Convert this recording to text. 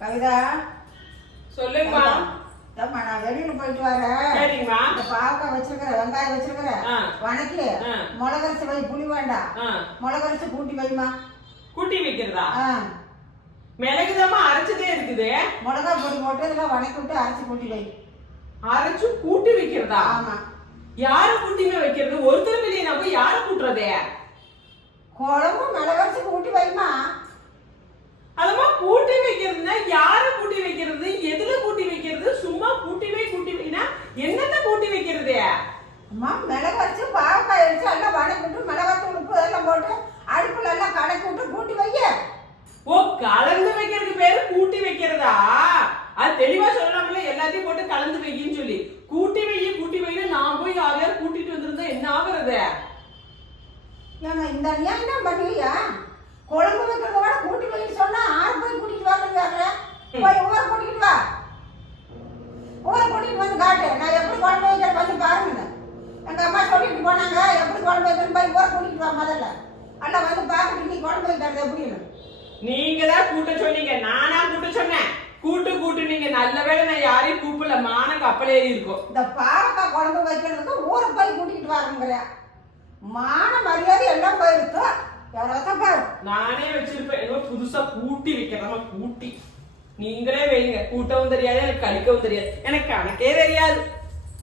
கவிதா. சொல்லுங்கம்மா. ஏம்மா, நான் வெளியில போயிட்டு வரேன். சரிங்கம்மா இந்த பாவக்காய் வச்சிருக்கிற வெங்காயம் வச்சிருக்கிற ஆ. வணக்கி ஆ. மிளகரிசி வை புளி வேண்டாம் ஆ. மிளகரிசி கூட்டி வைமா கூட்டி வைக்கிறதா? மிளகுதாம்மா அரைச்சதே இருக்குது. மிளகா பொடி போட்டு இதெல்லாம் வணக்கி விட்டு அரைச்சி கூட்டி வை. அரைச்சு கூட்டி வைக்கிறதா? ஆமா. யார கூட்டிங்க வைக்கிறது? ஒருத்தர் வெளியே நம்ம யார கூட்டுறதே? குழம்பு மிளகரிசி கூட்டி வைமா அதம்மா கூட்டி வைக்கிறதுனா யார கூட்டி வைக்கிறது எதுல கூட்டி வைக்கிறது சும்மா கூட்டி வை கூட்டி வைனா என்னத்த கூட்டி வைக்கிறது அம்மா மிளகரிசி பாவக்காய் அடிச்சு எல்லாம் வணக்கி விட்டு மிளகாத்தூள் உப்பு இதெல்லாம் போட்டு அடுப்புல எல்லாம் கலக்கி விட்டு கூட்டி வைய. ஓ கலந்து வைக்கிறதுக்கு பேரு கூட்டி வைக்கிறதா? அது தெளிவா சொல்லலாம்ல எல்லாத்தையும் போட்டு கலந்து வையின்னு சொல்லி. கூட்டி வை கூட்டி வைன்னு நான் போய் யாரையாவது கூட்டிட்டு வந்திருந்தா என்ன ஆகுறது? ஏங்க இந்த ஏன் என்ன பண்ணுவியா குழம்பு வைக்கிறத விட கூட்டி வைன்னு சொன்னா ஆறு போய் கூட்டிட்டு வரணுங்க போய் ஊரை கூட்டிட்டு வா ஊரை கூட்டிட்டு வந்து காட்டு நான் எப்படி குழம்பு வைக்கிற வந்து பாருங்க எங்க அம்மா சொல்லிட்டு போனாங்க எப்படி குழம்பு வைக்கணும் போய் ஊரை கூட்டிட்டு வா முதல்ல. எல்லாம் வந்து பார்த்துட்டு நீ குழம்பு வைக்கிறது எப்படின்னு நீங்க தான் கூட்ட சொன்னீங்க நானா கூட்ட சொன்னேன். கூட்டு கூட்டு நீங்க நல்ல வேளை நான் யாரையும் கூப்பிடல மான கப்பல் ஏறி இருக்கும் இந்த பாவக்காய் குழம்பு வைக்கிறதுக்கு ஊரை போய் கூட்டிட்டு வரணுங்கிற மான மரியாதை எல்லாம் போயிருக்கு யாராவது பாரு நானே வச்சிருப்பேன். ஏதோ புதுசா கூட்டி வைக்கிறதா கூட்டி. நீங்களே வைங்க. கூட்டவும் தெரியாது எனக்கு கழிக்கவும் தெரியாது. எனக்கு கணக்கே தெரியாது.